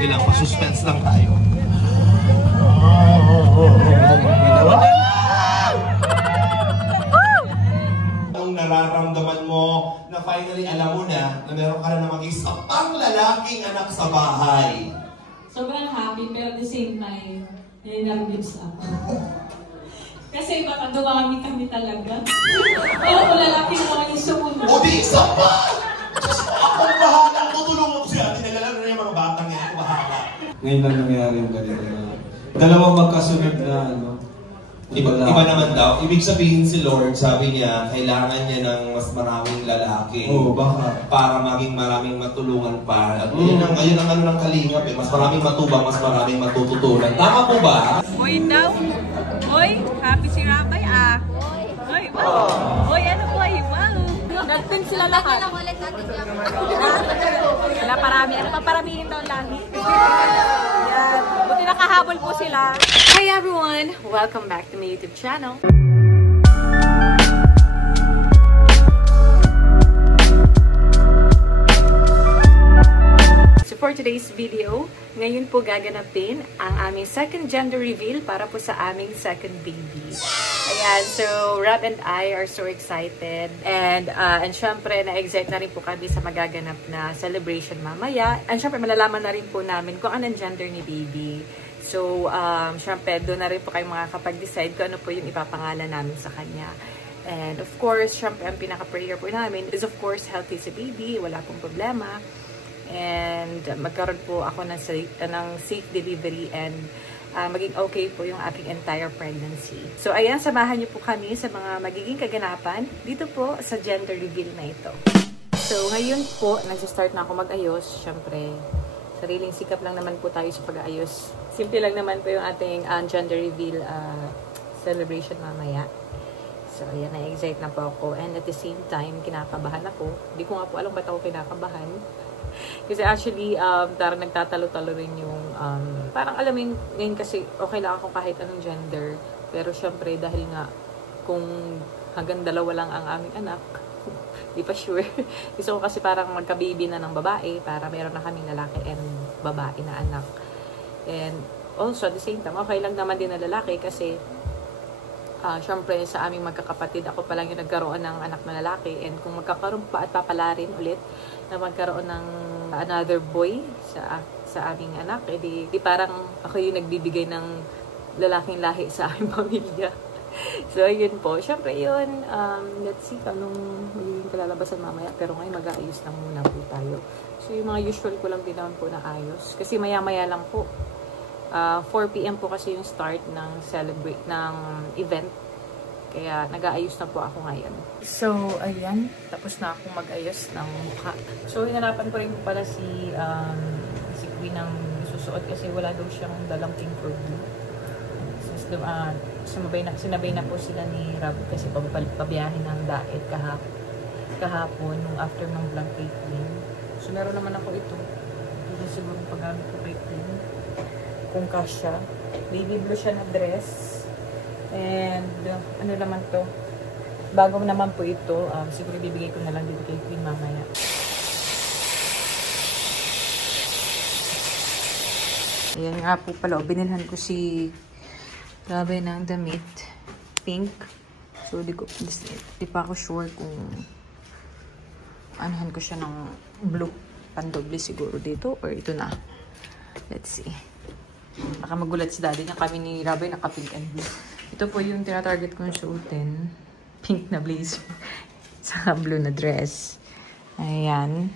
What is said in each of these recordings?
sige lang, pa-suspense lang tayo. Anong nararamdaman mo na finally alam mo na meron ka na namang isa pang lalaking anak sa bahay? Sobrang happy, pero at the same time, nervous ako. Kasi baka dumami kami talaga. Oo, lalaki mo yung sumunod. O di isa pa! Just akong bahala. Tutulungan ko siya. Tinalala na yung mga batang yan. Ako bahala. Ngayon lang nangyari yung ganito na dalawang magkasunod na Iba naman daw. Ibig sabihin si Lord, sabi niya, kailangan niya ng mas maraming lalaki. Oo, baka. Para maging maraming matulungan pa. At yun ang ano ng kalingap eh. Mas maraming matubang, mas maraming matututunan. Tama po ba? Hoy daw. Hoy, happy si Rabay ah. Hoy, wow. Hoy, ano boy? Wow. Nagpin sila lahat. Wala parami. Ano pa paramihin daw lahi? Yan. Buti nakahabol po sila. Hi everyone! Welcome back to my YouTube channel. So for today's video, ngayon po gaganapin ang aming second gender reveal para po sa aming second baby. Ayan, so Rob and I are so excited and syempre na-excite na rin po kami sa magaganap na celebration mamaya. And syempre malalaman na rin po namin kung anong gender ni baby. So, syempre, doon na rin po kayo makakapag-decide kung ano po yung ipapangalan namin sa kanya. And of course, syempre, ang pinaka-prayer po namin is of course, healthy si baby, wala pong problema. And magkaroon po ako ng safe delivery and maging okay po yung aking entire pregnancy. So, ayan, samahan niyo po kami sa mga magiging kaganapan dito po sa gender reveal na ito. So, ngayon po, nag-start na ako mag-ayos. Syempre, sariling sikap lang naman po tayo sa pag-aayos. Simple lang naman po yung ating gender reveal celebration mamaya. So, ayan, na-excite na po ako. And at the same time, kinakabahan ako. Hindi ko nga po alam ba't ako kinakabahan. Kasi actually, parang nagtatalo-talo rin yung, parang alam mo ngayon kasi okay lang ako kahit anong gender. Pero syempre, dahil nga, kung hanggang dalawa lang ang aming anak, di pa sure. Gusto ko kasi parang magka-baby na ng babae para meron na kaming lalaki and babae na anak. And also at the same time, okay lang naman din na lalaki kasi syempre sa aming magkakapatid, ako pa lang yung nagkaroon ng anak na lalaki. And kung magkakaroon pa at papalarin ulit na magkaroon ng another boy sa aming anak, di parang ako yung nagbibigay ng lalaking lahi sa aming pamilya. So, ayun po. Siyempre, yun. Let's see anong magiging kalalabasan mamaya. Pero ngayon, mag-aayos lang muna po tayo. So, yung mga usual ko lang din naman po na ayos. Kasi maya-maya lang po. 4 PM po kasi yung start ng event. Kaya, nag-aayos na po ako ngayon. So, ayan. Tapos na akong mag-ayos ng mukha. So, hinanapan ko rin po pala si Queen ng susuot kasi wala daw siyang dalang interview. Sinabay na po sila ni Rob kasi pabiyahin ng diet kahapon nung after ng vlog kay Queen. So meron naman ako ito. Ito siguro paggamit ko kay Queen. Kung kasya. Baby blue siya na dress. And ano naman to? Bago naman po ito. Siguro bibigay ko na lang dito kay Queen mamaya. Ayan nga po pala. Binilhan ko si Grabe ng damit. Pink. So, di pa ako sure kung anuhan ko siya ng blue. Pandoble siguro dito. Or ito na. Let's see. Baka magulat si daddy niya. Kami ni Rabay naka-pink and blue. Ito po yung tinatarget kong suotin. Pink na blazer. Saka blue na dress. Ayan.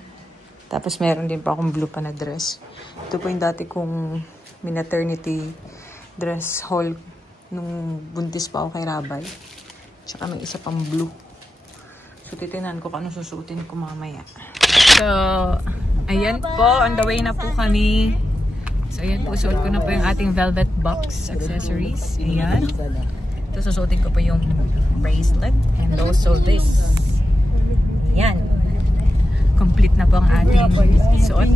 Tapos meron din pa akong blue pa na dress. Ito po yung dati kong maternity dress haul nung buntis pa ako kay Rabay. Tsaka may isa pang blue. So, titinan ko kung ano susuotin ko mamaya. So, ayan po. On the way na po kami. So, ayan po. Suot ko na po yung ating velvet box accessories. Ayan. Ito, susuotin ko po yung bracelet. And also this. Ayan. Complete na po ang ating suot.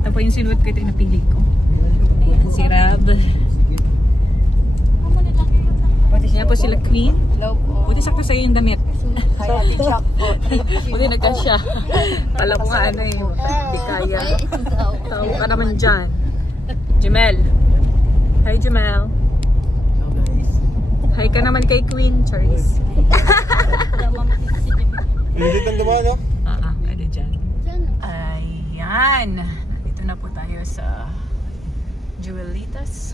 Ito po yung sinuot ko. Ito yung napili ko. Ayan, si Rab. Yan po sila Queen. Buti sakto sa'yo yung damit. Buti nagkasya. Alam ko nga ano eh. Hindi kaya. Tao ka naman dyan. Jamel. Hi, Jamel. Hello guys. Hi ka naman kay Queen, Charis. Hindi kang dumaan, no? Ano dyan? Ayan. Nandito na po tayo sa Jewelitas.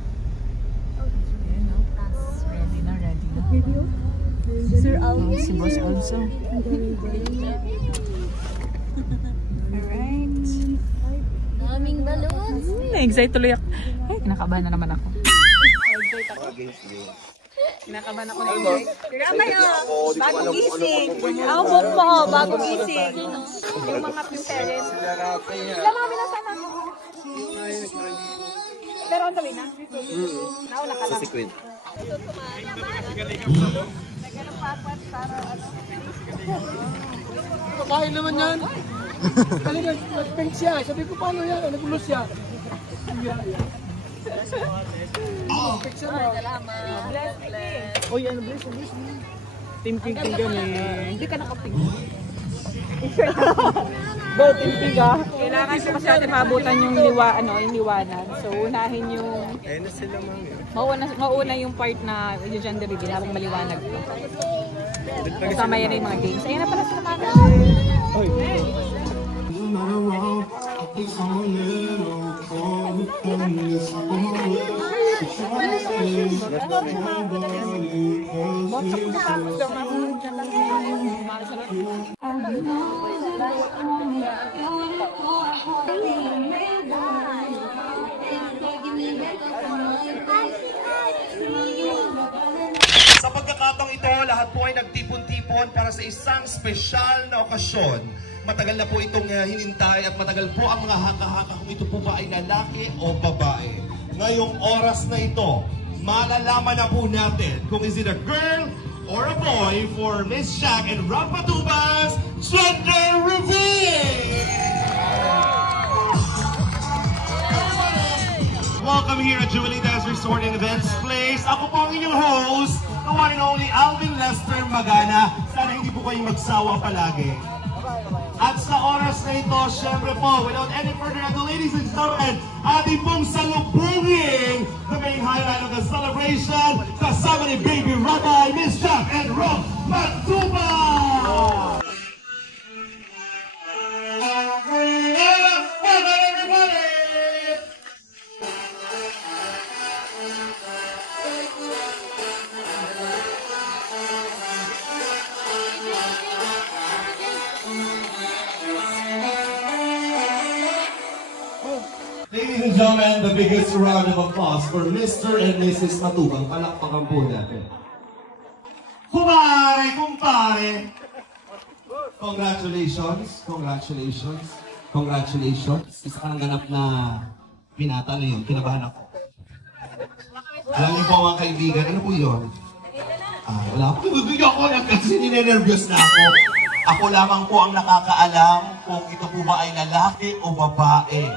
Ayan, no? Ready na. Sir Alvin. Si Boss also. Alright. Daming balloons. Na-excite tuloy ako. Ay, kinakabahan na naman ako. Kinakabahan ako na yun. Ramay bagong gising. Ako po, bagong gising. Yung mga parents. Ilan mga binasan ako? Pero ang gawin na? Nauna ka lang. Si Queen. Pakain naman yan. Kanina, nag-pink siya. Sabi ko, paano yan? Nag-ulus siya. Picture mo. Oy, ano, bless. Team Pink yan eh. Hindi ka nakapink. Bo, Team Pink ah. Kailangan ko kasi natin maabutan yung liwanag. So, unahin yung... Ayun na sila, mami. Mauna yung part na yung gender reveal habang maliwanag ko. Kasama yan yung mga games. Ayun na pala sila mga. Oy. Sa pagkakataong ito, lahat po ay nagtipon-tipon para sa isang espesyal na okasyon. Matagal na po itong hinintay at matagal po ang mga haka-haka kung ito po ba ay lalaki o babae. Ngayong oras na ito, malalaman na po natin kung is it a girl or a boy for Miss Jack and Rob Matuba's Gender Reveal! Welcome here at Jewelitas Resort and Events Place. Ako po ang inyong host, the one and only Alvin Lester Magana. Sana hindi po kayong magsawa palagi. At sa oras na ito, syempre po, without any further ado, ladies and gentlemen, ating pong salubungin the main highlight of the celebration, kasama ni Baby Rabbi, Miss Jack, and Rob Matuba! Ladies and gentlemen, the biggest round of applause for Mr. and Mrs. Matubang. Palakpakan po natin. Kumpare! Congratulations. Isa ka ng ganap na pinata na yun. Kinabahan ako. Alam niyo po mga kaibigan, ano po yun? Wala po. Bibigyan ko na kasi ninenervyos na ako. Ako lamang po ang nakakaalam kung ito po ba ay lalaki o babae.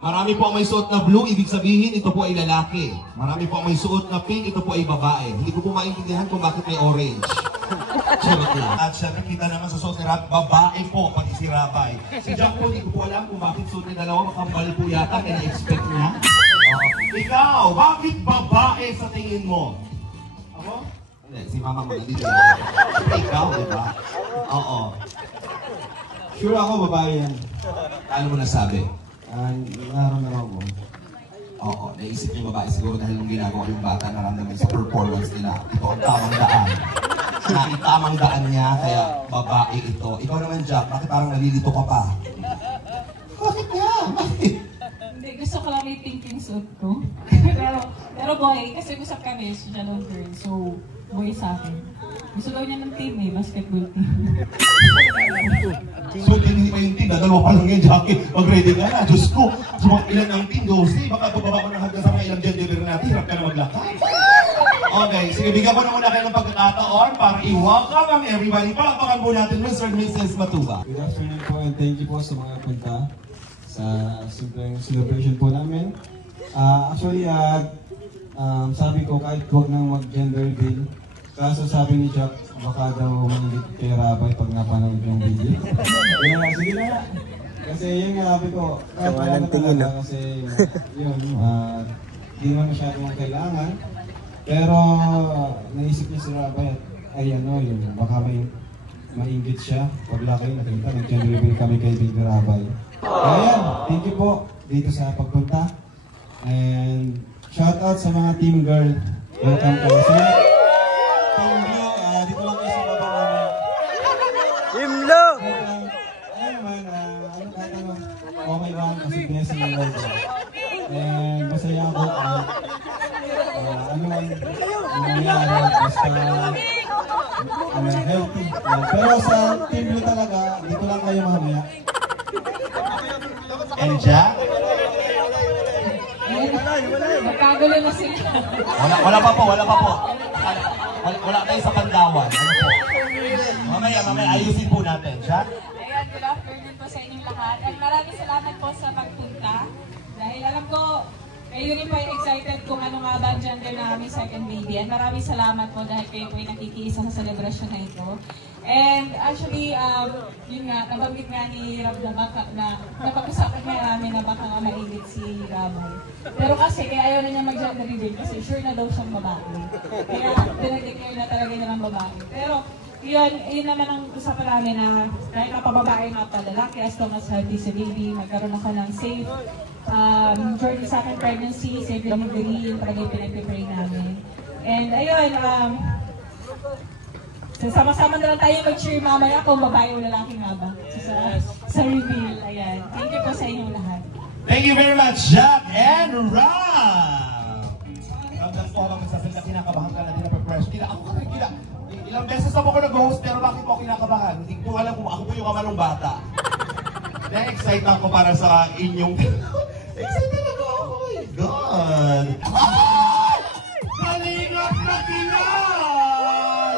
Marami po ang may suot na blue, ibig sabihin ito po ay lalaki. Marami po ang may suot na pink, ito po ay babae. Hindi ko po maintindihan kung bakit may orange. At syempre kita naman sa suot ni Rab, babae po, pati si Rabay. Si Jack po, hindi ko po alam kung bakit suot ni dalawa, makambali po yata, kaya na-expect niya. Ikaw, bakit babae sa tingin mo? Ako? Hindi, si mama mo nandito. Ikaw, di ba? Oo. Sure ako, babae yan. Ano mo nasabi? Nararamdaman mo. Oo, naisip yung babae siguro dahil nung ginagawa yung bata naramdaman sa performance nila. Ito ang tamang daan. Tamang daan niya, kaya babae ito. Ikaw naman, Jack, bakit parang nalilito ka pa? Bakit nga? Bakit? Hindi, gusto ko lang may pink suit ko. pero boy, kasi usap kami, siya ng girl. So, boy sa akin. Gusto daw niya ng team basketball team. So, hindi pa yung team, dalawa pa lang yung Jackie. Mag-ready ka na, Diyos ko. Sumang ilan ang team, Dorsey. Baka bababa ko na hanggang sa mga ilang gender natin, hirap ka na maglakad. Okay, sige, bigyan ko na muna kayo ng pagkakataon para i-welcome ang everybody. Palakpakan po natin, Mr. and Mrs. Matuba. Good afternoon po and thank you po sa mga punta sa simpleng celebration po namin. Actually, sabi ko kahit huwag nang mag-gender reveal, kaso sabi ni Jack, baka daw mangilit kay Rabay pag napanood yung video. Kaya sige na. Kasi yun nga sabi ko, Kawalan tingin, no? kasi yun, di naman masyadong kailangan. Pero naisip niya si Rabay ay ano yun, baka may mainggit siya. Pag laki nakita, nag-gender reveal kami kay Big Rabay. Ayan, thank you po dito sa pagpunta. And shout out sa mga team girl. Welcome po. Sa mga team blue, dito lang kayo sa baba namin. Team Blue! Ayun naman, kahit ano, okay lang kasi blessing ng Lord. And masaya ako ano man nangyayari, basta healthy. Pero sa team blue talaga, dito lang kayo mamaya. And Jack? Magkagulo na sila. Wala pa po. Wala tayo sa Pandawan. Ano po? Mamaya, ayusin po natin. Jack? Ayan, good afternoon po sa inyong lahat. At maraming salamat po sa pagpunta. Dahil alam ko, kayo rin po ay excited kung ano nga ba ang gender na aming second baby. And maraming salamat po dahil kayo po ay nakikiisa sa celebration na ito. And actually, yun nga, nabanggit nga ni Rab na napag-usapan nga namin na baka nga mainit si Rabay. Pero kasi, kaya ayaw na niya mag-gender reveal kasi sure na daw siyang babae. Kaya dinag-declare na talaga niya ng babae. Pero yun naman ang usapan namin na kahit napababae na lalaki, as long as healthy si baby, magkaroon ako ng safe journey sa akin pregnancy, safe delivery, yun talaga yung pinag-pray namin. And ayun, sama-sama na lang tayo mag-cheer mamaya kung babae o lalaki nga ba sa reveal. Ayan. Thank you po sa inyong lahat. Thank you very much, Jack and Rob! Ramdam po habang magsasalita, kinakabahan ka na din na press. Ilang beses na po ako nag-host, pero bakit po kinakabahan? Hindi ko alam kung ako po yung kamanong bata. Na-excite ako para sa inyong... Excited ako! Oh my God! Ay! Kalingap na kilay!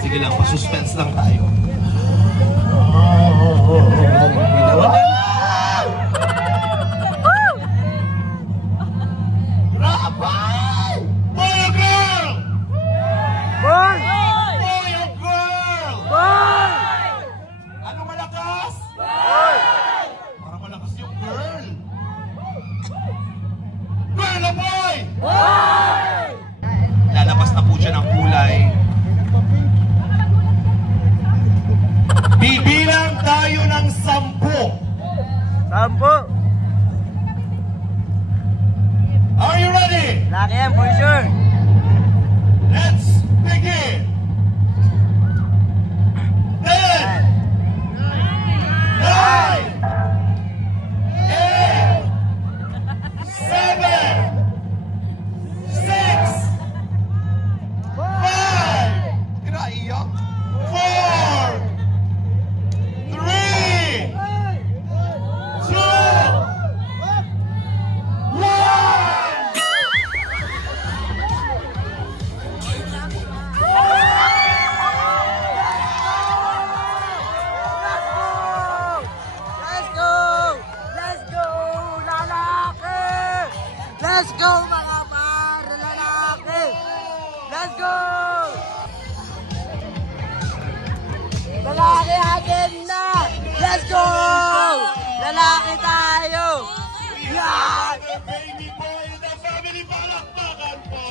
Sige lang, pa-suspense lang tayo. Rabay! Boy or girl? Boy! Boy or girl? Boy! Ano malakas? Boy! Parang malakas yung girl. Girl o boy? Boy! Lalabas na po siya ng kulay. Bibilang tayo ng 10. Sampo! Are you ready? Laki yan, for sure! Let's begin! 10, 9, 8, 7, 6, 5, kinaiyak, 4, 3, 2, 1! Let's go! Let's go! Lalaki! Let's go mga par! Lalaki! Let's go! Lalaki atin na! Let's go! Lalaki tayo! Yeah! The baby boy in the family, palakpakan po!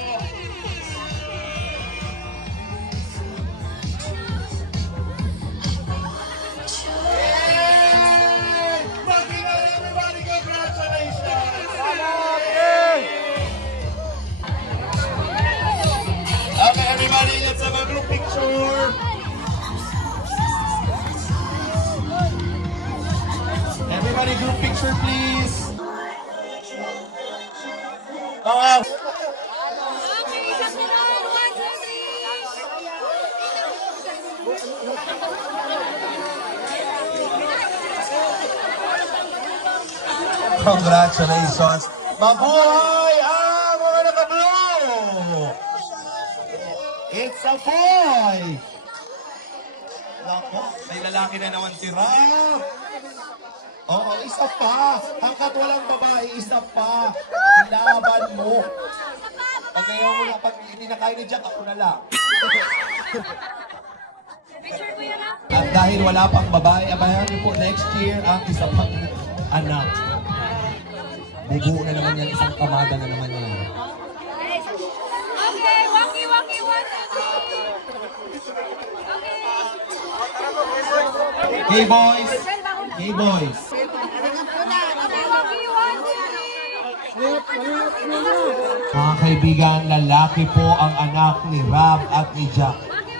Yay! Maging everybody, congratulations! Okay, everybody, let's have a group picture. Everybody, group picture, please. Congratulations! Mabuhay ang mga naka-blue! It's a boy! Nako, may lalaki na naman si Rap! Oo, isa pa! Hanggat walang babae, isa pa! Ilaban mo! Pag ayaw mo na, pag hindi na kaya ni Jack, ako na lang. Picture ko yun At dahil wala pang babae, abayan niyo po next year ang isa pang anak. Bubuo na naman yan, isang kamada na naman yan. Okay, waki. Hey boys! Hey boys! Mga kaibigan, lalaki po ang anak ni Rab at ni Jack.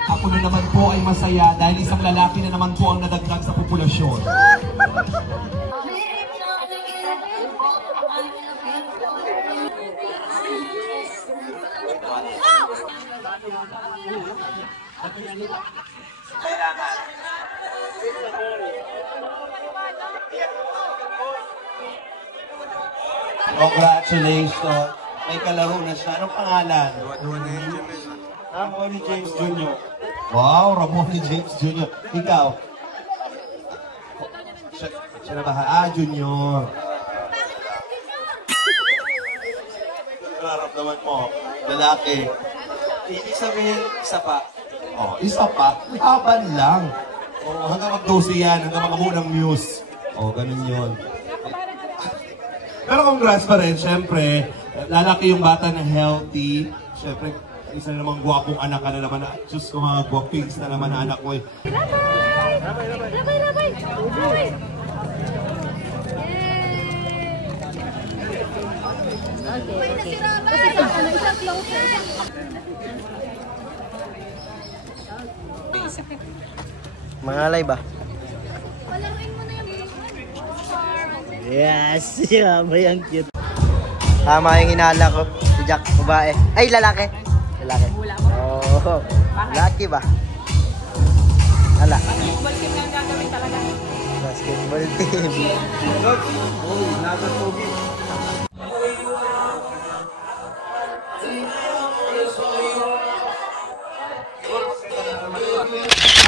Ako na naman po ay masaya dahil isang lalaki na naman po ang nadagdag sa populasyon. Congratulations! May kalaro na siya. Anong pangalan? Ramon James Jr. Wow, Ramon James Jr. Ikaw? Siya na ba? Junior. Nararamdaman mo, lalaki. Ibig sabihin, isa pa. Oh, isa pa, laban lang. Oh, hanggang mag-12 yan, hanggang mag-unang news. Oh, ganun yun. Pero congrats pa rin, syempre, lalaki yung bata na healthy. Syempre, isa na namang guwapong anak ka na naman. Diyos ko, mga guwapings na naman na anak ko eh. Rabay! Mga live ba? Yes! May ang cute. Tama yung hinala ko. Si Jack, babae. Ay, lalaki. Lalaki. Oh, lalaki ba? Hala. Basketball team lang gagawin talaga. Basketball team.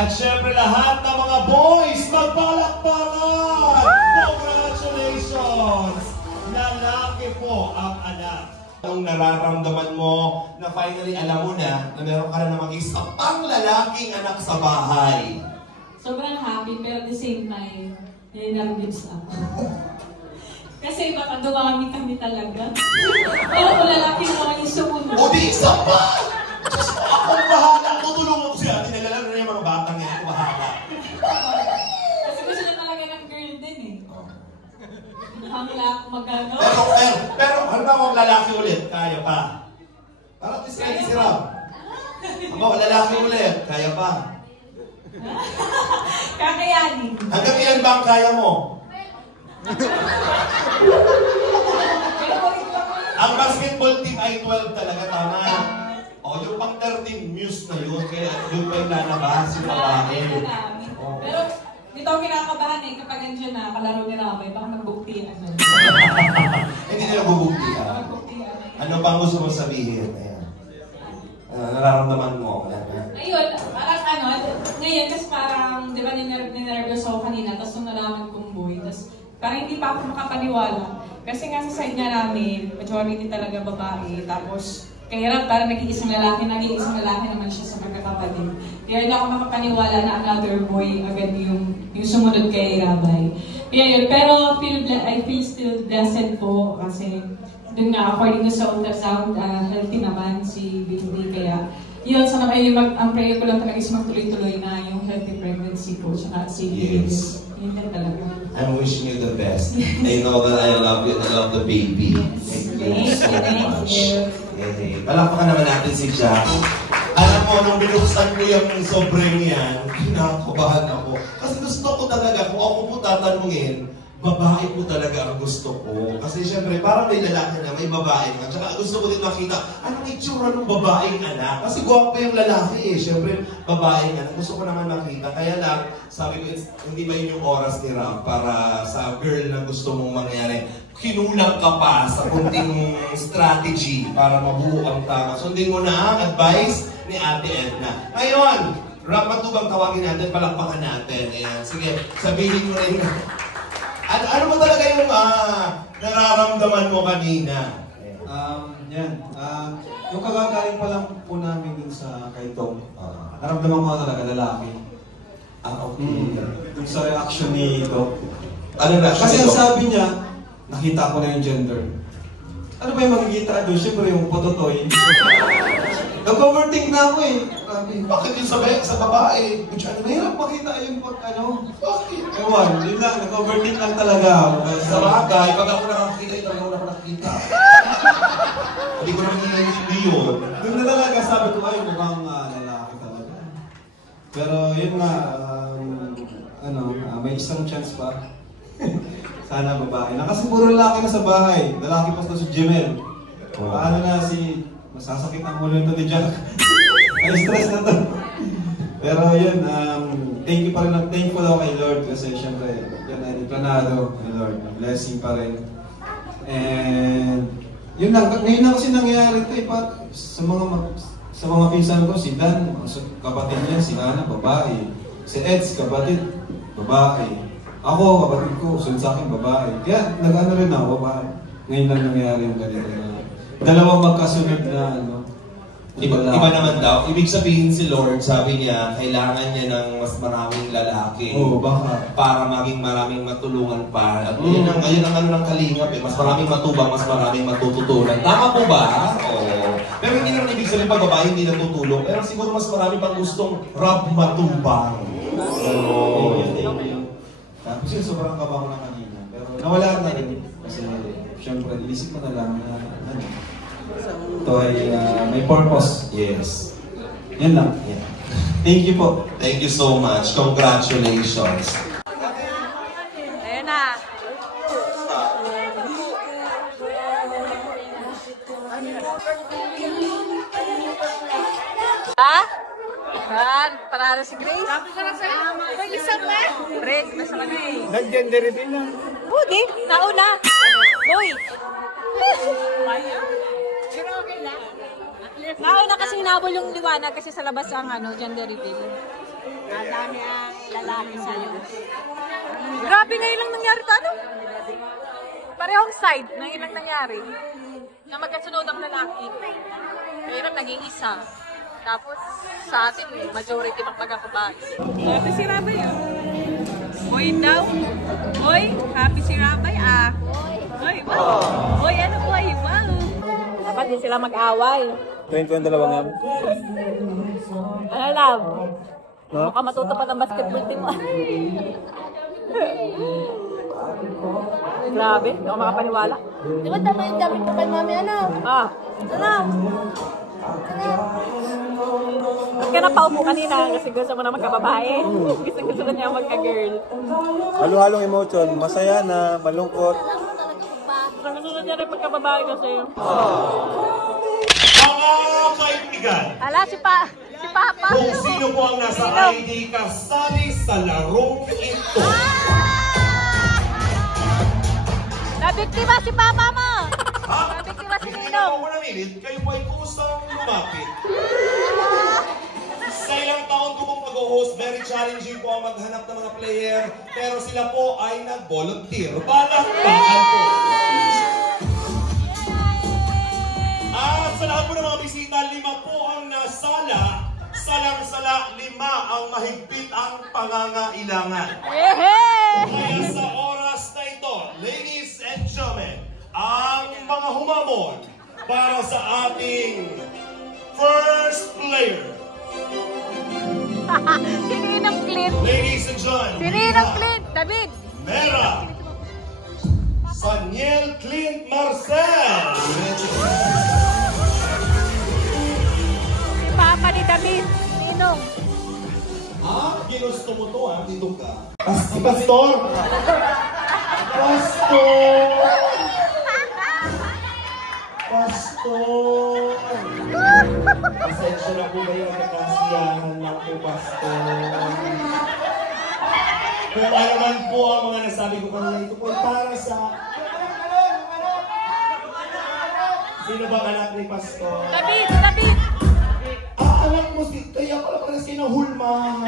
At syempre lahat ng mga boys, magpalakpakan! Congratulations! Lalaki po ang anak. Anong nararamdaman mo na finally alam mo na meron ka na namang isa pang lalaking anak sa bahay? Sobrang happy, pero at the same time, nervous ako. Kasi baka dumami kami talaga. Pero kung lalaki naman yung sumunod. O di isa pa! Akong bahala! Tutulungan ko siya. Tinalala na yung mga batang yan. Ako bahala. Kasi gusto na talaga ng girl din eh. Hangla ako magano. Pero halimbawa lalaki ulit, kaya pa. Para at least kahit si Rob. Halimbawa lalaki ulit, kaya pa. Kakayanin. Hanggang ilan ba ang kaya mo? Ang basketball team ay 12 talaga, tama. O, yung pang 13 muse na yun, kaya yun pa yung lalabas yung babae. Pero dito ako kinakabahan eh, kapag nandiyan na, kalaro ni Ramay, baka magbuktihan na. Hindi nila bubuktihan. Magbuktihan na. Ano bang gusto mong sabihin? Ayan. Nararamdaman mo. Ayun, parang ano, ngayon kasi parang, di ba ninervous ako kanina, tapos nung nalaman kong boy, tapos parang hindi pa ako makapaniwala. Kasi nga sa side nga namin, majority talaga babae, tapos kaya Rab, parang nag-iisang lalaki naman siya sa magkakapatid. Kaya hindi ako makapaniwala na another boy agad yung sumunod kay Rabay. Kaya yun, pero I feel still blessed po kasi dun nga, according sa ultrasound, healthy naman si baby. Kaya yun, sana kayo ang prayer ko lang talaga is magtuloy-tuloy na yung healthy pregnancy po, saka si baby. Yes. Yun lang talaga. I'm wishing you the best. I know that I love you and I love the baby. Thank you so much. Palakpakan naman natin si Jack. Alam mo, nung binuksan ko yung sobrang yan, kinakabahan ako. Kasi gusto ko talaga, kung ako po tatanungin, babae po talaga ang gusto ko. Kasi syempre, parang may lalaki na, may babae na. Tsaka gusto ko din makita, anong itsura ng babaeng anak? Kasi guwapo yung lalaki eh. Syempre, babaeng anak. Gusto ko naman makita. Kaya lang, sabi ko, hindi ba yun yung oras ni Ram para sa girl na gusto mong mangyari? Kinulang ka pa sa kunting strategy para mabuo ang tama. Sundin mo na ang advice ni Ate Edna. Ngayon, Ram, matubang tawagin natin, palakpakan natin. Ayan. Sige, sabihin mo na yun. Ano ba talaga yung nararamdaman mo kanina? Yung kagagaling pa lang po namin dun sa kay Tom, naramdaman ko talaga lalaki. Okay. Yung sa reaction ni Doc. Ano na siya? Kasi ang sabi niya, nakita ko na yung gender. Ano ba yung makikita doon? Siyempre yung pototoy. Nag-overthink na ako eh. Grabe. Bakit yung sa babae? Mahirap makita yung pag ano. Bakit? Ewan, yun lang. Nag-overthink lang talaga ako. Sa bagay, pag ako nakakita, ito ako nakakita. Hindi ko naman hindi yun. Doon na talaga sabi ko, ay mukhang lalaki talaga. Pero yun nga, may isang chance pa. Sana babae na. Kasi puro lalaki na sa bahay. Lalaki pa si Jimel. Paano na masasakit ang ulo nito ni Jack. Ay, stress na to. Pero yun, thankful ako kay Lord kasi syempre, yan ay planado ni Lord. Blessing pa rin. And yun lang, ngayon na kasi nangyayari ito sa mga pinsan ko, si Dan, kapatid niya, si Ana, babae. Si Eds, kapatid, babae. Ako, kapatid ko, sunod sa akin, babae. Kaya nag-ano rin ako, babae. Ngayon lang nangyayari yung ganito na dalawang magkasunod na Iba naman daw. Ibig sabihin si Lord, sabi niya, kailangan niya ng mas maraming lalaki. Baka. Para maging maraming matulungan pa. At yun ang ano ng kalingap eh. Mas maraming matubang, mas maraming matututunan. Tama po ba? Oo. Pero hindi naman ibig sabihin pag babae hindi natutulong. Pero siguro mas marami pang gustong rab matubang. Tapos yun, sobrang kaba ko na kanina. Pero nawala na rin. Kasi syempre, inisip mo na lang na ito ay may purpose. Yes. Yan lang. Yeah. Thank you po. Thank you so much. Congratulations. Ayan na. Ha? Han, parara si Grace. Tapos na sa'yo. May isa pa. Break, nasa kami eh. Nag-gender reveal na. Pwede, nauna. Boy. Nauna kasi hinabol yung liwanag kasi sa labas ang gender reveal. Madami ang lalaki sa'yo. Grabe, ngayon lang nangyari ito. Ano? Parehong side, ngayon lang nangyari. Na magkasunod ang lalaki. Ngayon naging isa. Tapos sa atin, majority pang pagkakabahay. Happy si Rabay Hoy daw. Hoy, happy si Rabay Hoy, wow. Hoy, ano boy? Wow. Dapat din sila mag-away. 20 dalawa nga. Ano love? No? Mukhang matutupad ang basketball team mo. Grabe, hindi ako makapaniwala. Di ba tama yung damit ko kay mami, ano? Ano? Ba't ka napaupo kanina kasi gusto mo na magkababae? Gusto niya magka-girl. Halo-halong emotion. Masaya na, malungkot. Gusto niya rin magkababae kasi. Mga kaibigan, Si Papa. kung sino po ang nasa ID kasali sa larong ito. Nabiktima si Papa mo! Nabiktima si Hindi Ninong! na ako namilit, kayo po ay kusang lumapit. Sa ilang taon ko pong mag-host, very challenging po ang maghanap ng mga player, pero sila po ay nag-volunteer. Palakpakan po! At sa lahat po ng mga bisita, 5 po ang nasala. Salang-sala, 5 ang mahigpit ang pangangailangan. Kaya sa oras na ito, ladies and gentlemen, ang mga humamon para sa ating first player. Si Ninong Clint! Ladies and gentlemen, Si Ninong Clint! David! Mera Saniel Clint Marcel. Si Papa ni David! Ninong! Ginusto mo to dito ka. Si Pastor! Pastor! Pastor! Pasensya na po kayo ang nakasiyahan lang po, Pastor. Kung ano man po ang mga nasabi ko kanina, ito po para sa... Sino bang anak ni Pastor? David! David! Alam mo, kaya pala pala sinahulmahan.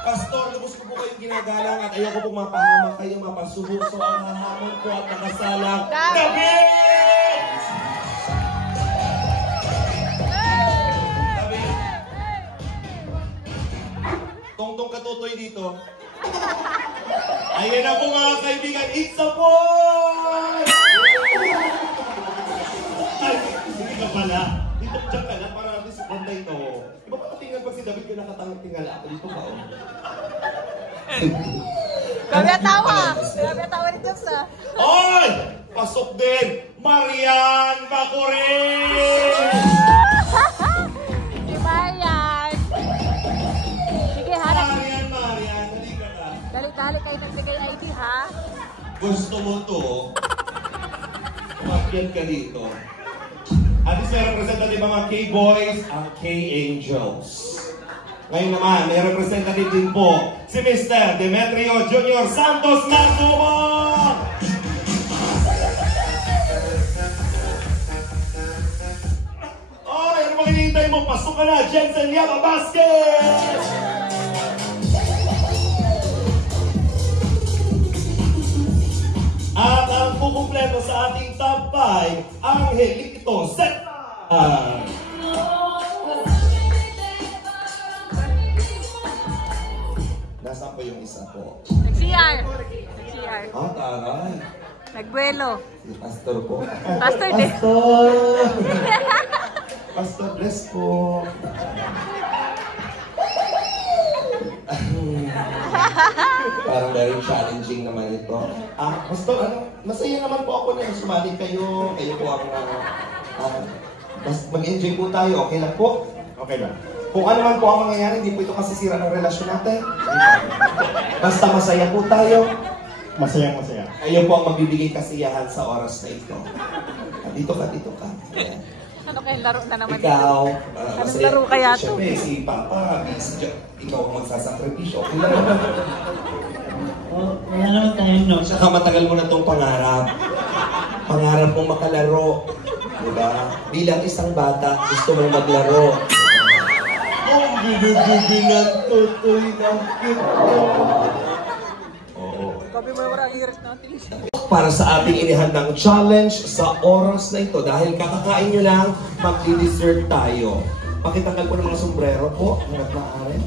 Pastor, lubos ko po kayong ginagalang at ayaw ko pong mapahamak kayo, mapasubo. So ang hahamon ko at nakasalang, David! David, Tongtong katutoy dito. Ayan na po mga kaibigan, it's a boy! Ay, hindi ka pala. Dito dyan ka lang para natin sa banda ito. Iba pa katingan pag si David ka nakatangang-tingala ako dito ba? Grabe atawa! Grabe atawa ni Jobs ah. Oy! Pasok din! Marian Bacurin! Si Marian! Sige, harap. Marian, halika ka. Dali-dali kayo nagbigay ID ha. Gusto mo to? Umakyat ka dito. At least may representative mga K-Boys ang K-Angels. Ngayon naman, may representative din po si Mr. Demetrio Jr. Santos Masumo! Ay, ano mga hinihintay mo? Pasok ka na, Jensen Yaba Basket! At ang kukumpleto sa ating top 5, Angelito Zeta! Nasaan po yung isa po? Nag-CR. Ah, taray. Nagbuelo. Si Pastor po. Pastor din. Pastor! Pastor, bless po. Parang very challenging naman ito. Pastor, masaya naman po ako na sumali kayo. Kayo po ang mag-enjoy po tayo. Okay lang po? Okay lang. Kung ano man po ang mangyayari, hindi po ito kasisira ng relasyon natin. Basta masaya po tayo. Masaya. Kayo po ang magbibigay kasiyahan sa oras na ito. Dito ka. Ayan. Ano kayong laro na naman Ikaw, anong laro kaya ito? Siyempre, si Papa, ikaw ang magsasakripisyo. Okay lang naman. Wala naman tayo, no? Saka matagal mo na itong pangarap. Pangarap mong makalaro. Diba? Bilang isang bata, gusto mong maglaro. Ang binububilang tutoy ng kito. Oo. Gabi mo yung hirit natin. Para sa ating inihandang challenge sa oras na ito. Dahil kakakain nyo lang, mag-dessert tayo. Pakitanggal po ng mga sombrero po, hanggat maaari.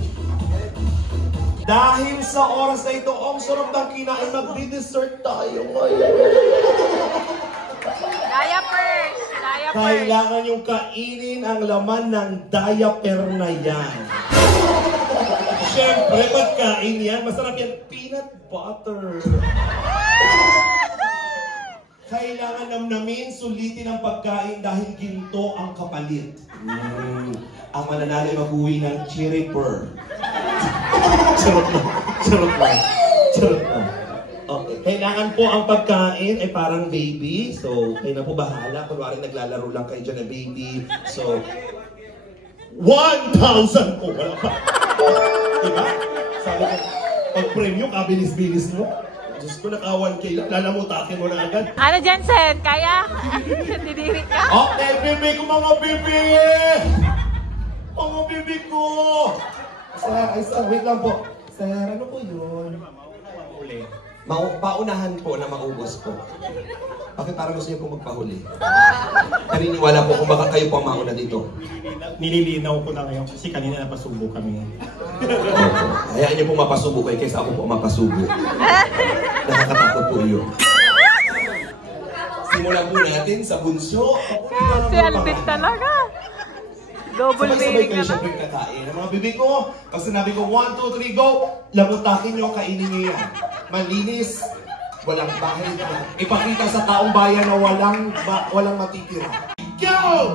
Dahil sa oras na ito, ang sarap ng kinain, mag-dessert tayo ngayon. Diapers! Kailangan yung kainin ang laman ng diaper na yan. Siyempre, pagkain yan, masarap yan, peanut butter. Kailangan namnamin, sulitin ang pagkain dahil ginto ang kapalit. Ang mananalo ay mag-uwi ng cherry pearl. Charot lang. Okay. Kailangan po ang pagkain ay parang baby. So, kayo na po bahala. Kunwari naglalaro lang kayo dyan na baby. So, 1,000 po. Wala pa. Diba? Sabi ko, pag-premium, kabilis-bilis mo. Diyos ko, naka-1K lang. Lalamutakin mo na agad. Ano, Jensen? Kaya? Didiri ka? Okay, bibi ko, mga bibi! Mga bibi ko! Sir, wait lang po. Sir, ano po yun? Paunahan po na maubos po. Bakit parang gusto niyo po magpahuli? Naniniwala po kung baka kayo po ang mauna dito. Nililinaw ko na ngayon kasi kanina napasubo kami. Hayaan niyo po mapasubo kayo kaysa ako po mapasubo. Nakakatakot po yun. Simulan po natin sa bunso. Si Alvin talaga. Double sabay-sabay meaning kayo na siyempre kakain. Ang mga bibig ko, pag sinabi ko 1, 2, 3, go! Labutakin nyo, kainin nyo yan. Malinis, walang bahid. Ipakita sa taong bayan na walang matitira. Go!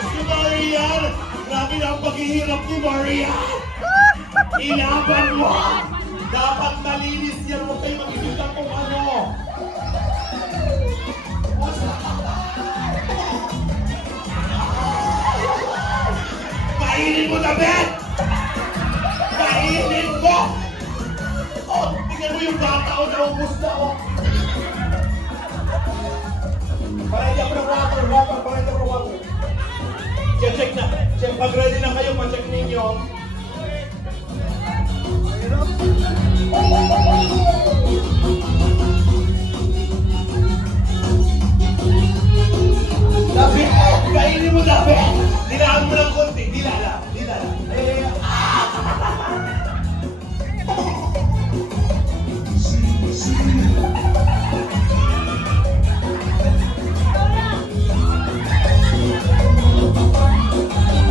Si Marian! Grabe na ang paghihirap ni Marian! Ilaban mo! Dapat malinis yan, huwag kayo mag-isita kung ano. Kainin mo na, Ben! Kainin mo! Oh, tingnan mo yung bata o naubos na, oh. Parang ako ng water, parang ako ng water. Check na. Check, pag ready na kayo, pa-check ninyo. Labi! Dilaan mo ng konti. Dila lang.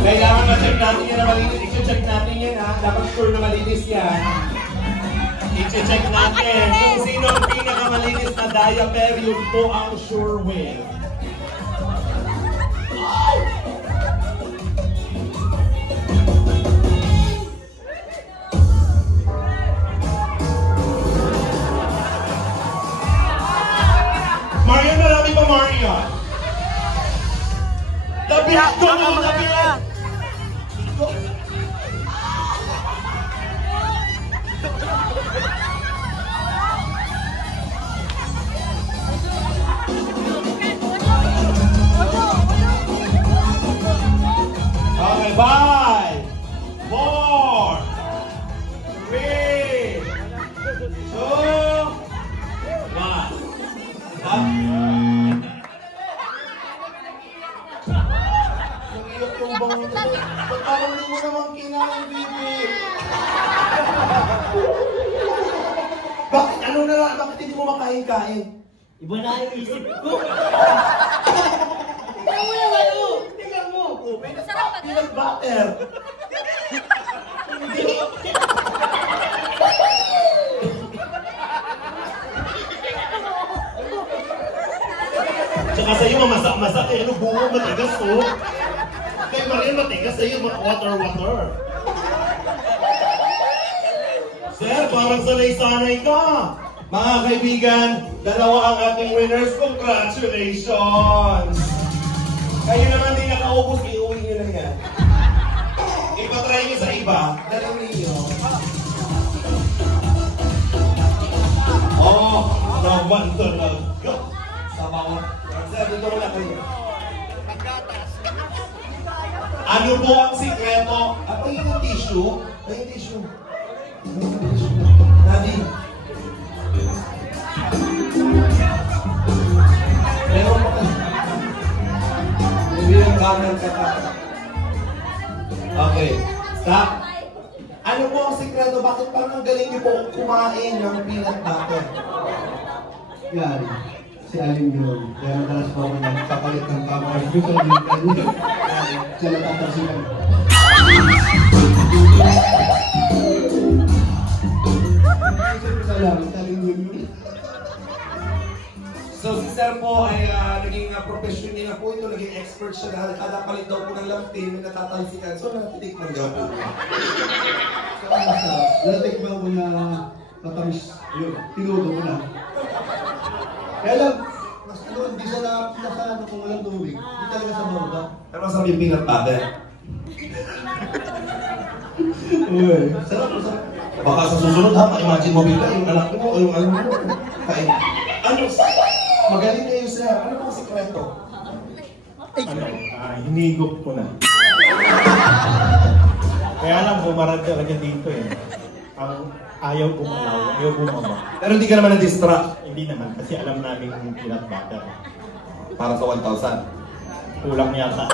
Kailangan ma-check natin yan na malinis. I-check natin yan ha. Dapat sure na malinis yan. I-check natin kung sino ang pinakamalinis na diaper, yun po ang sure win. Marian, marami pa Marian. Labi! Labi! Okay, 5, 4, 3, 2, 1. Parang hindi mo naman kinain, baby. Bakit? Ano na lang? Bakit hindi mo makain-kain? Iba na yung isip ko. Tingnan mo naman, oh! Tingnan mo! Peanut butter! Tsaka sa'yo, masak-masak eh. Ano bungo, matigas, oh. Kay Marian, matigas sa'yo, water. Sir, parang sanay-sanay ka. Mga kaibigan, dalawa ang ating winners. Congratulations! Kayo naman din nakaubos, iuwi nyo lang yan. Ipatry nyo sa iba, dalawin ninyo. Oh, naman talaga. Sa bawat. Sir, dito ko lang kayo. Ano po ang sikreto? Ako yung tissue. Ay, tissue. Daddy. Meron pa ka. Hindi yung kanan ka pa. Okay. Stop. Ano po ang sikreto? Bakit parang ang galing niyo po kumain ng peanut butter? Yan. Si Aling yun. Kaya madalas po ako nagpapalit ng pampers. Gusto ko yung kanina. Siya natatasikan. Salamat, Aling yun. So si Sir po ay naging professional na po ito, naging expert siya na kada palit daw po ng lampin, may natatalsikan. So natitik ng daw po. So ang masarap, natikman ko na matamis yun. Tinudo ko na. Kaya lang, mas hindi siya nasa ano kung walang tubig. Hindi talaga sa baba. Pero masarap yung peanut butter. Uy, Sarap. Baka sa susunod ha, ma-imagine mo bigla yung anak mo o yung ano mo. Kain. Ano? Magaling kayo sir. Ano pong sikreto? Hinigop ko na. Kaya lang, bumarad talaga dito eh. Ayaw gumalaw, ayaw bumaba. Pero hindi ka naman na-distract. Hindi naman, kasi alam namin yung peanut butter. Para sa 1,000. Kulang yata.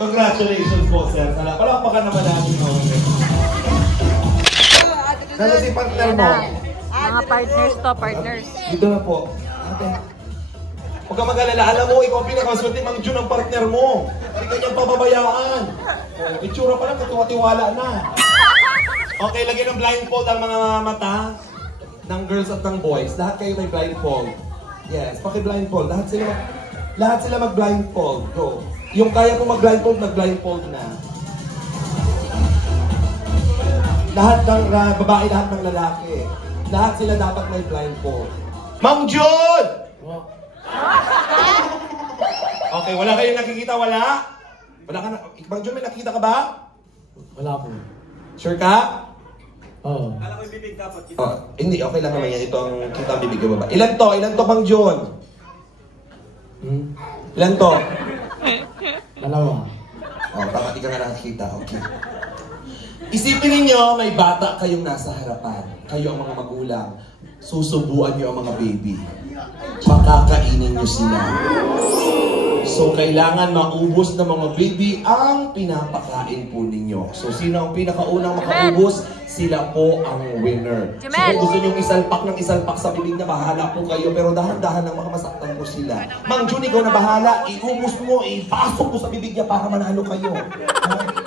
Congratulations po sir. Palakpakan naman namin. Sana si partner mo? Mga partners to, partners. Dito na po. Ate. Huwag ka mag-alala. Alam mo, ikaw ang pinakaswerte Mang Jun ang partner mo. Hindi ka niyang pababayaan. Itsura pa lang, katuwa-tiwala na. Okay, lagyan ng blindfold ang mga mata ng girls at ng boys. Lahat kayo may blindfold. Yes, paki-blindfold. Lahat sila mag-blindfold. Go. Yung kaya kong mag-blindfold, nag-blindfold na. Lahat ng babae, lahat ng lalaki. Lahat sila dapat may blindfold. Mang Jun! Okay, wala kayong nakikita, wala? Wala ka na. Mang Jun, may nakikita ka ba? Wala po. Sure ka? Oo. Kala ko yung bibig dapat. Hindi, okay lang naman yan. Ito ang kita ang bibig ba? Ilan to? Ilan to, Mang Jun? Ilan to? Dalawa. Tama, di ka nga nakikita. Okay. Isipin ninyo, may bata kayong nasa harapan. Kayo ang mga magulang. Susubuan nyo ang mga baby. Makakainin nyo sila. So, kailangan maubos ng mga baby ang pinapakain po ninyo. So, sino ang pinakaunang makaubos? Sila po ang winner. So, kung gusto nyo isalpak sa bibig na bahala po kayo, pero dahan-dahan lang makamasaktan po sila. Mang Jun, ikaw na bahala, iubos mo, ipasok mo sa bibig niya para manalo kayo.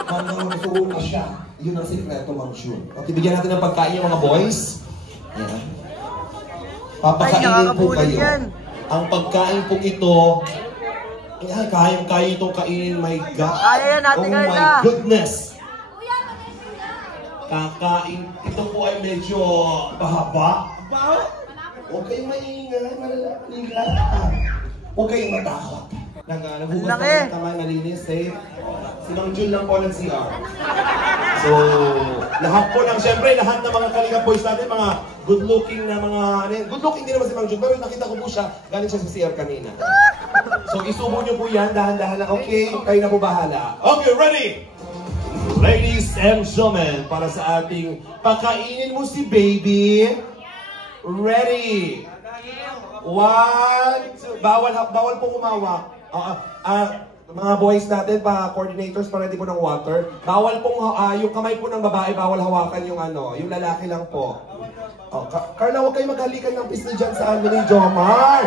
Hanggang masuko na siya. Yun ang sikreto, Mang Jun. Okay, bigyan natin ng pagkain yung mga boys. Yan. Papakainin po kayo. Ang pagkain po ito, kaya itong kainin, my God. Oh my goodness. Kakain, ito po ay medyo bahaba. Huwag kayong maingay, malalaki. Huwag kayong matakot. Naghugas na ng kamay, malinis, safe. Si Mang Jun lang po ng CR. So, lahat po lang, syempre, lahat ng mga Kalinga boys natin, mga good-looking na mga, good-looking din naman si Mang Jun, pero nakita ko po siya, galing siya sa CR kanina. So, isubo niyo po yan, dahan-dahan lang. Okay, kayo na po bahala. Okay, ready? Ladies and gentlemen, para sa ating pakainin mo si baby. Ready? 1, 2, bawal po umawak. Mga boys natin, coordinators, pa ready po ng water. Bawal pong, yung kamay po ng babae, bawal hawakan yung yung lalaki lang po. Carla, huwag kayo maghalikan ng pisngi dyan sa amin ni Jomar.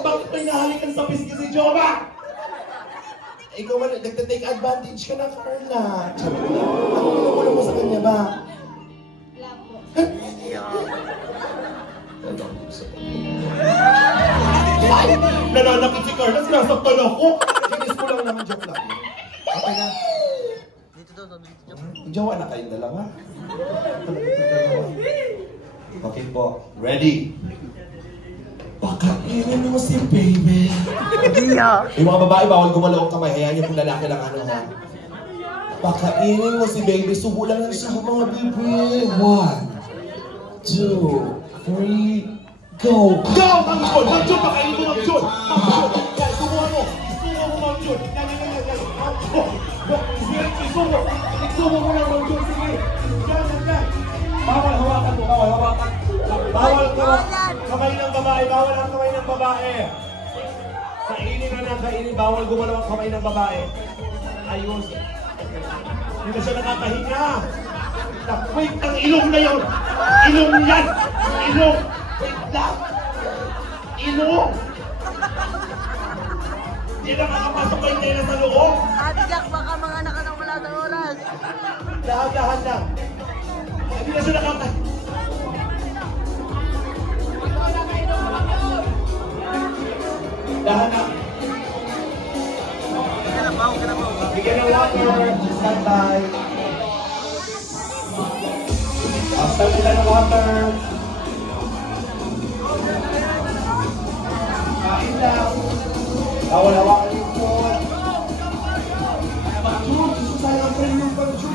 Bakit may nahalikan sa pisngi si Jomar? Ikaw man, nagtatake advantage ka na, Carla. Ano mo sa kanya ba? Nananakit si Carla, sinasaktan ako. Kinis ko lang naman, joke lang. Okay na. Jawa na kayong dalawa. Okay po, ready? Pakainin mo si baby. Yung mga babae, bawal gumalaw ang kamay. Hayaan niyo kung lalaki lang ha. Pakainin mo si baby. Subo lang ng subo mga baby. 1, 2, 3, go! Go! Mang Jun! Mang Jun! Pakainin mo Mang Jun! Mang Jun! Yan, subuhan mo! Subuhan mo Mang Jun! Yan! Subo mo lang Mang Jun! Sige! Yan! Bawal hawakan mo! Bawal hawakan! Bawal kamay ng babae! Bawal ang kamay ng babae! Kainin na lang! Kainin! Bawal gumalaw ang kamay ng babae! Ayos! Hindi na siya nakakahinga! Wait! Ang ilong na yun! Ilong yan! Ilong! Wait lang! Ilong! Hindi na makapasok kayo tayo sa loob! Ate Jack, baka mga anak ka nang wala ng oras! Dahan-dahan lang! Hindi na siya nakakahinga! Dahan lang! Bigyan ng water! Stand by! Stand nila ng water! Kain lang. Bawal hawakan yung phone. Jun, susaya ang premium pang Jun.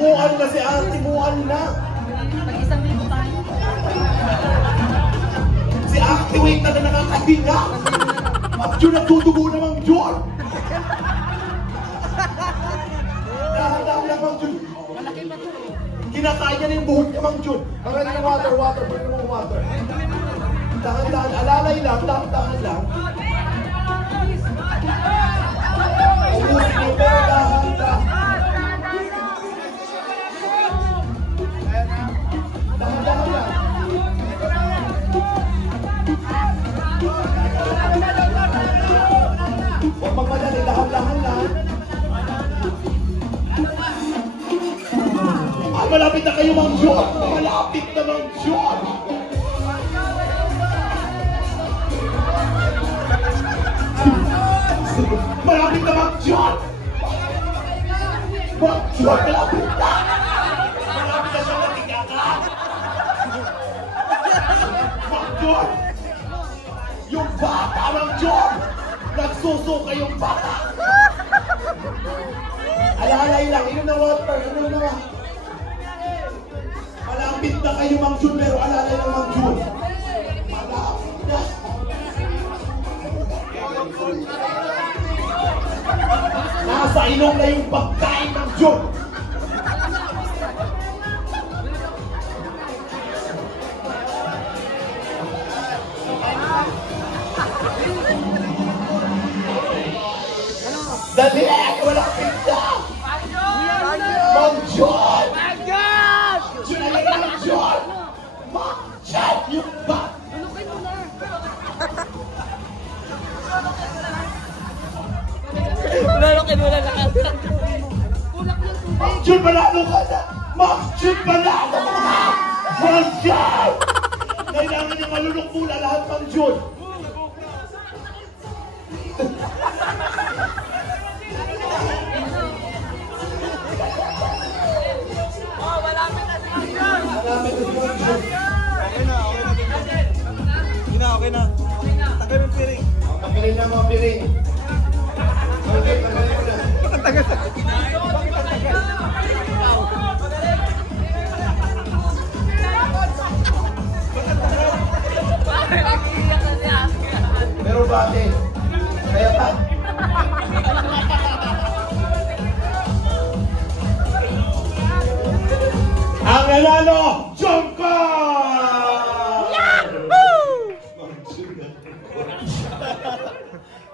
Muan na si ate, muan na. Mag-isang libo tayo. Si ate, wait na nakakahinga. Jun, nagtutubo na mang Jun. Dahan-dahan lang mang Jun. Malaki pa ito. Kinakain niya na yung buhok niya mang Jun. Marami ng water, pwede mong water. Dahan-dahan, alalay lang, dahan-dahan lang. Ubusin mo, pero dahan-dahan. Dahan-dahan lang. Huwag magmadali, dahan-dahan lang. Malapit na kayo, Mang Jun! Malapit na, Mang Jun! Malapit na Mang Jun! Mang Jun, malapit na! Malapit na siya natigakan! Mang Jun! Yung bata, Mang Jun! Nagsusuka yung bata! Alalay lang, inom na water, inom na water! Malapit na kayo, Mang Jun, pero alalay lang, Mang Jun! Malapit na! Nasa ilong na yung pagkain ng Jun! Dali! Wala kang pinta! Ma'am John! John! Ma'am John! Ma'am John! Yung ba? Lalokin mo na lakas. Ma'am John, panalo ka na! Ma'am John, panalo ka na! Ma'am John! Kailangan niya malunok mula lahat, Ma'am John! Malapit na si Ma'am John. Malapit na si Ma'am John. Okay na. Tagal ng piring. Tagalin na mga piring. Okay, tagalin mo na. Tagal. Pero bakit? Kaya pa? Ang nanalo, Jongka!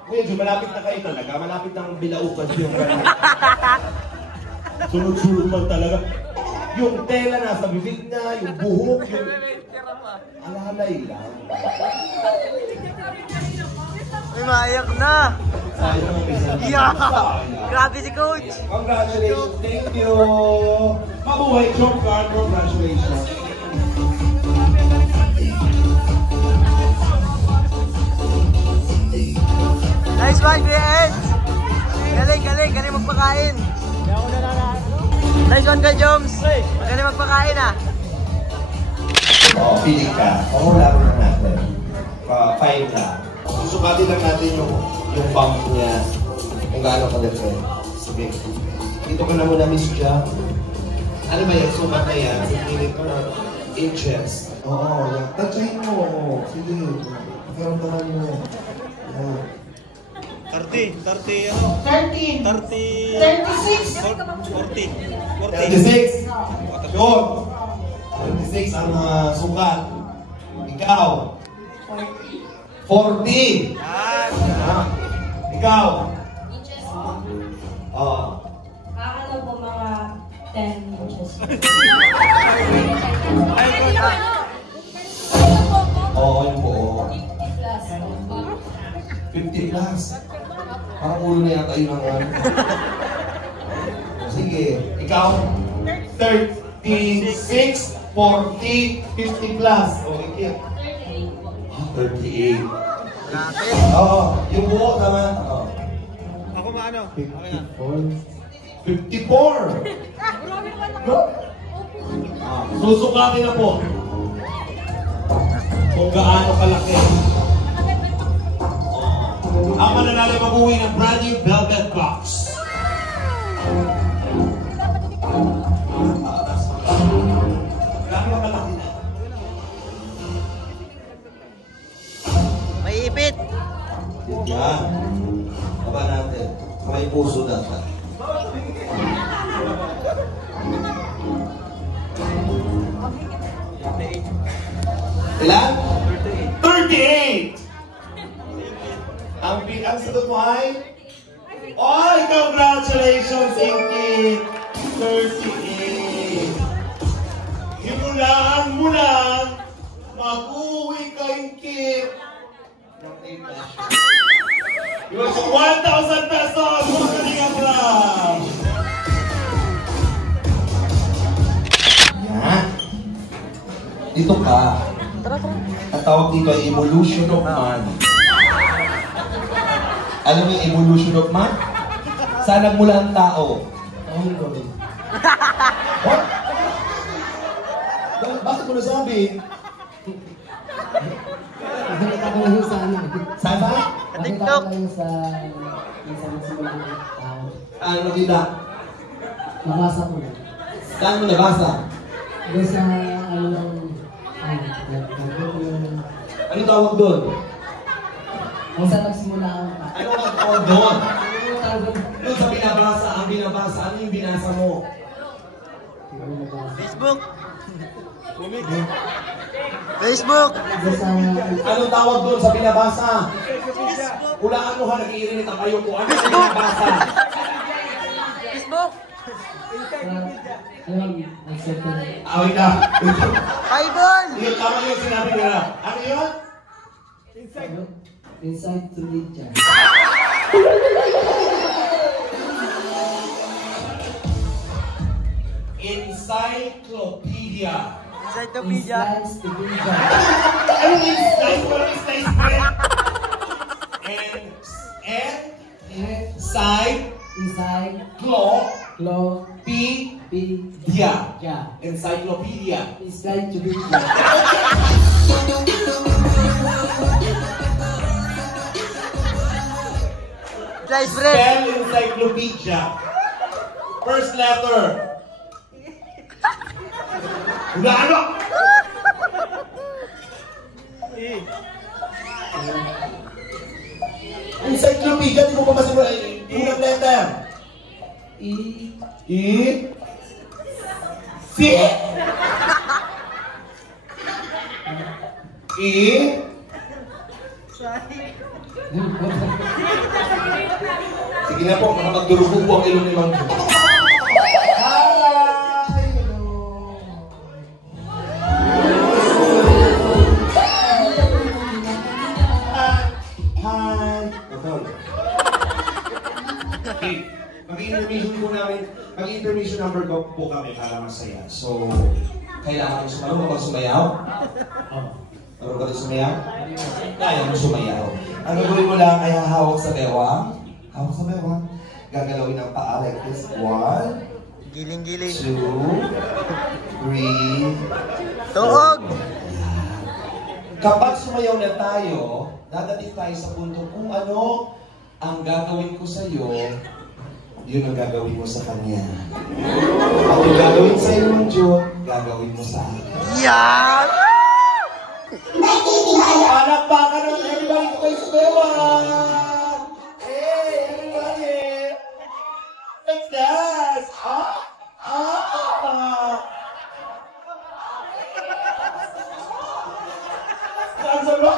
Medyo malapit na kayo talaga. Malapit ng bilaukan yung sunod-sunod man talaga. Yung tela nasa bibig na, yung buhok, yung alalay lang. Ay, maayak na. Sayang ang isa. Yeah! Grabe si Coach. Congratulations. Thank you. Mabuhay, Jongka. Congratulations. Nice one, Kuya Eds. Galing magpakain. Nice one, Kuya Joms. Galing magpakain ah. Pili ka. Laro na natin. 5 na. Susukatin lang natin yung bump niya. Kung gaano ka-defend. Sige. Dito ka na muna, Miss Jack. Ano ba yan? Sukat na yan. Pili ko na inches. Oo, yan. Tatsahin mo. Sige. Pagkaramdaman mo. Yan. 30. 36. 36. Yun. 36 ang sukat. Ikaw. 40. Ikaw. Ano po mga 10 inches. Oo, yung buo. 50 plus. 50 plus. Parang ulo na yata yun ang ano. Sige, ikaw. 36, 40, 50 plus. Okay, 38. Oo, yung buo naman. Ako maano? 54. 54! Susukatin na po. Kung gaano kalaki. Ang mananalo mabuwi ng brand new velvet box. Gaano kalaki na? May ipit. Yan. Baba natin. May puso dapat. Ilan? 38! Ang sagot mo ay? Ay, congratulations, Inky! 38! Himulaan mo lang, mag-uwi ka, Inky! Yung 1,000 pesos! Magaling ang vlog! Yan! Dito ka. Ang tawag dito ay evolution of man. Alam mo yung evolution of man? Saan nagmula ang tao? What? Bakit mo nasabi? Nakita ko lang sa ano. Saan ba? Nakita ko lang sa nagsimulang tao. Ano nakita? Nabasa ko lang. Saan mo nabasa? Doon sa ano lang, Ano tawag doon? kung saan nagsimula ang tao. Ano ang tawag doon? Doon sa binabasa, ang binabasa, ano yung binasa mo? Facebook. Facebook. Anong tawag doon sa binabasa? Hulaan mo ha, nag-iinit ang kayo kung ano yung binabasa. Facebook. Away ka. Idol! Yun, tama yung sinabi nila. Ano yun? Encyclopedia. Encyclopedia. Encyclopedia. Ano yung slice? Parang slice bread? Encyclopedia. Slice bread. Spell encyclopedia. First letter. Ano? Encyclopedia, di mo pa masimula. Unang letter. E. C. E. Sige na po, mga magdurugo po ang ilong ni Mang. Mag-intermission number po kami para masaya. So, kailangan mo sumayaw. Kapag sumayaw? Marunong ka rin sumayaw? Kaya mo sumayaw. Ang gagawin mo lang ay hahawak sa bewang. Hawak sa bewang. Gagalawin ang paa like this. 1, Giling-giling. 2, 3. Tuog! Kapag sumayaw na tayo, dadating tayo sa punto kung ano ang gagawin ko sa iyo, yun ang gagawin mo sa kanya. At yung gagawin sa iyo ng Diyon, gagawin mo sa akin. Yan! Palakpakan naman everybody to face Bewan! Hey, everybody! Let's dance! Saan sa ba?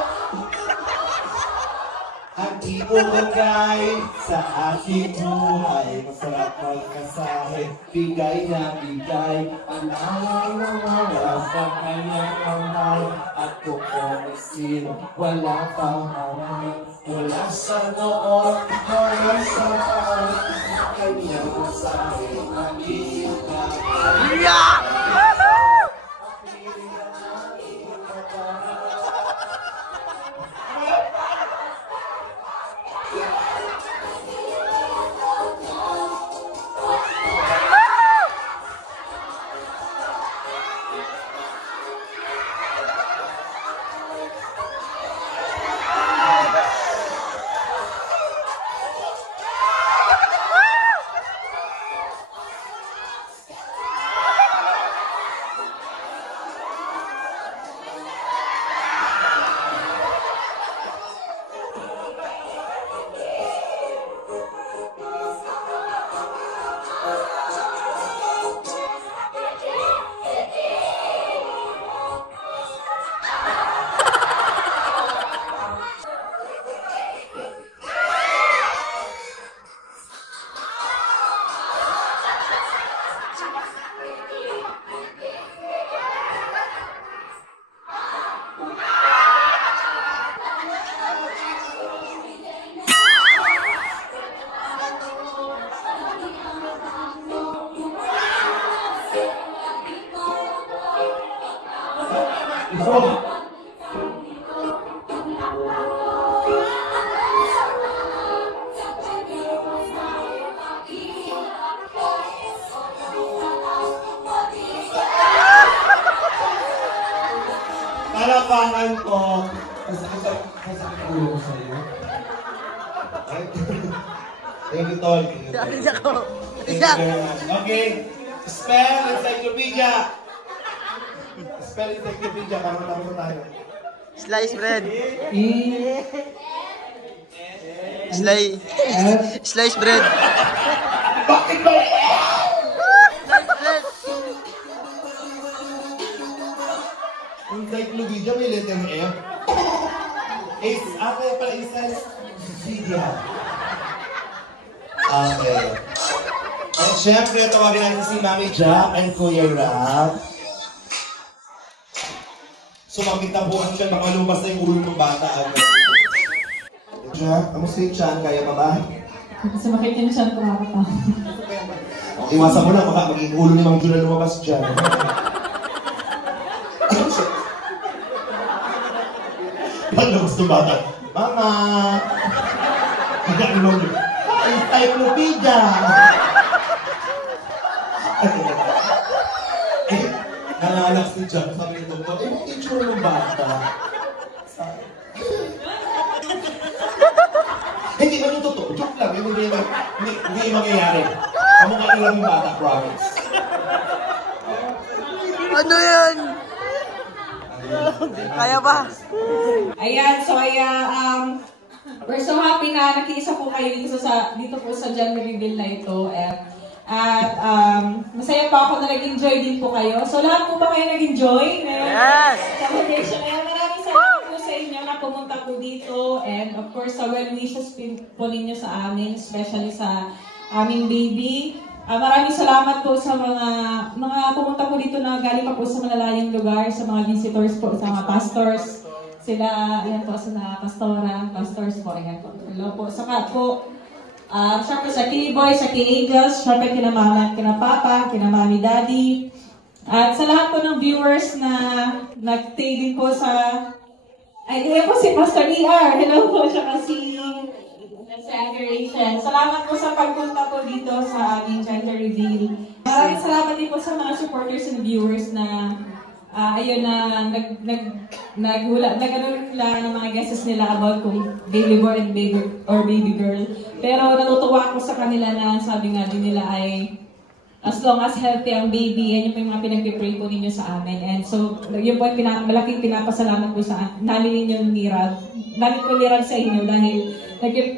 Ang ibubagay sa aking buhay, masarap magkasahe, bigay na bigay, ang away na wala sa kanyang kamay, at kukumisin, wala pang away, wala sa noon, wala sa away, kanyang masahe, mag-iibigay. Palapakan ko. Masakit ang ulo ko sa'yo. Thank you, Tol. Okay. Spell encyclopedia. Spell encyclopedia. Karang-karang tayo. Slice bread. Slice bread. Bakit ba? Slice bread. Encyclopedia may letter F. Kaya pala slice. Sidia. Okay. At syempre, tawagin natin si Mami Jack and Kuya Rap. Sumamit na buwan siya, makalubas na yung ulo ng bata. Jack, kamusta yung tiyan? Kaya pa ba? Sumakit yung siya kumakataw. Iwasan mo na, baka maging ulo ni Mang Jun na lumabas dyan. Pag na gusto bata, Mama! Hanggang ni Mang Jun, encyclopedia! Nanganak si Jack, sabi ng doktor, yung itsura ng bata. Hindi man yung totoo, joke lang, hindi mangyayari. Kamukha nyo lang yung bata, promise. Ano yan? Kaya ba? Ayan, so we're so happy na nakiisa po kayo dito po sa gender reveal na ito. At masaya pa ako na nag-enjoy din po kayo. So lahat po ba kayo nag-enjoy? Yes! Celebration. Maraming salamat po sa inyo na pumunta po dito. And of course, sa well wishes po ninyo sa amin, especially sa aming baby. Maraming salamat po sa mga pumunta po dito na galing pa po sa malalayang lugar, sa mga visitors po, sa mga pastors. Sila, ayan po, sa pastora, pastors po, ayan po. Hello po. Saka po, syempre sa K-Boy, sa K-Angels, syempre kina mama, kina papa, kina mami, daddy. At sa lahat po ng viewers na nag-stay din po sa... Ay, ayan po si Pastor ER. Hello po, siya kasi Adoration. Salamat po sa pagpunta po dito sa aming gender reveal. Maraming salamat din po sa mga supporters and viewers na ayun na nag-ano ng mga guesses nila about kung baby boy and baby girl. Pero natutuwa ako sa kanila na sabi nga din nila ay as long as healthy ang baby, yan yung po yung mga pinag-pray po ninyo sa amin. And so, yun po yung malaking pinapasalamat po sa namin ninyo ni Rab. Namin po ni Rab sa inyo dahil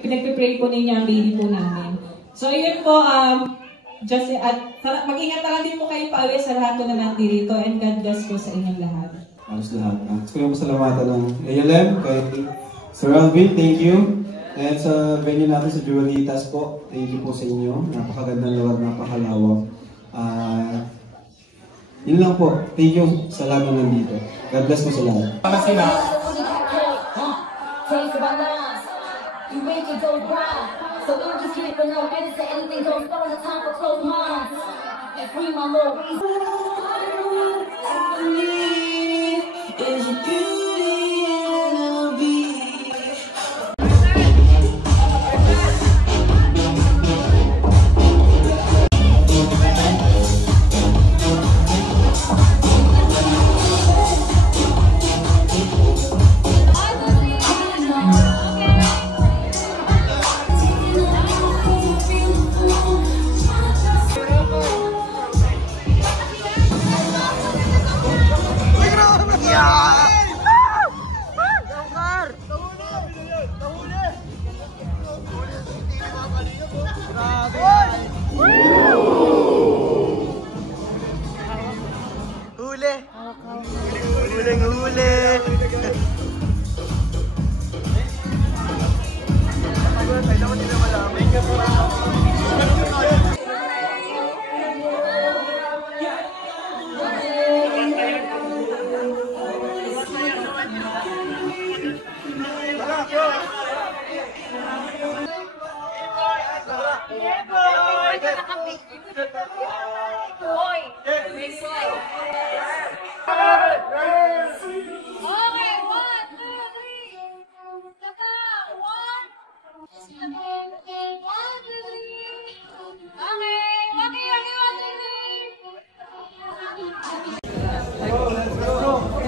pinag-pray po ninyo ang baby po namin. So, yun po, just at mag-ingat na lang din po kayo pa sa lahat po na nandito and God bless po sa inyong lahat. Alas lahat. Gusto ko yung masalamatan ng ALM, kay Sir Alvin, thank you. And sa venue natin sa Juvenitas po, thank you po sa inyo. Napakagandang lugar, napakalawak. Yun lang po. Thank you sa lahat na nandito. God bless po sa lahat. You make it go wild, so I'm just here for no reason. Say anything goes wrong, it's time for close minds and free my Lord. Is your beauty and I'll be.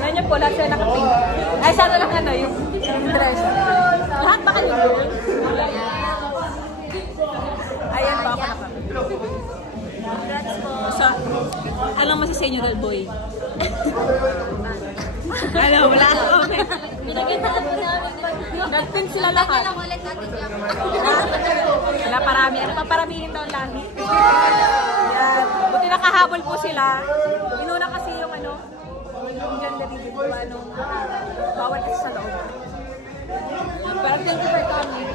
Tignan niyo po, lahat sila nakapink. Ay, sana lang ano, yung dress. Lahat ba kayo? Ayan pa ako nakapink. So, alam mo si Senyoral Boy? Ano, wala ako. Pinagitaan mo namin. Nag-pin sila lahat. Lang ulit natin yung Wala parami. Ano pa paramihin daw ang langit? Yan. Buti nakahabol po sila. Inuna kasi yung ano, yung gender reveal po, ano, bawal kasi sa loob. Pero thank you for coming.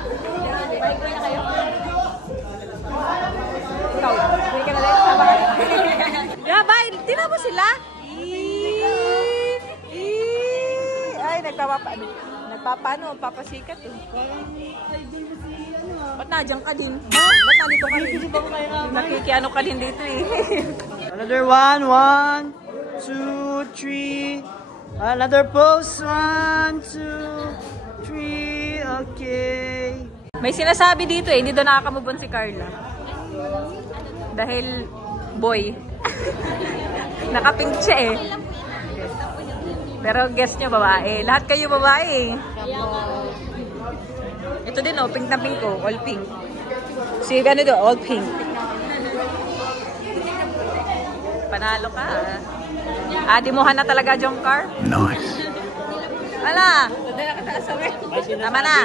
Papasikat eh. Ba't nandiyan ka din? Ba't nandito ka rin? Nakikiano ka din dito eh. Another 1, 1, 2, 3. Another pose. 1, 2, 3. Okay. May sinasabi dito eh, hindi doon nakakamubon si Carla. Dahil boy. Nakapink siya eh. Pero guess nyo babae. Lahat kayo babae. Ito din oh, pink na pink ko. All pink. Si ano do, all pink. Panalo ka ah. Dimuhan na talaga, Jongkar. Nice. Wala. Tama na.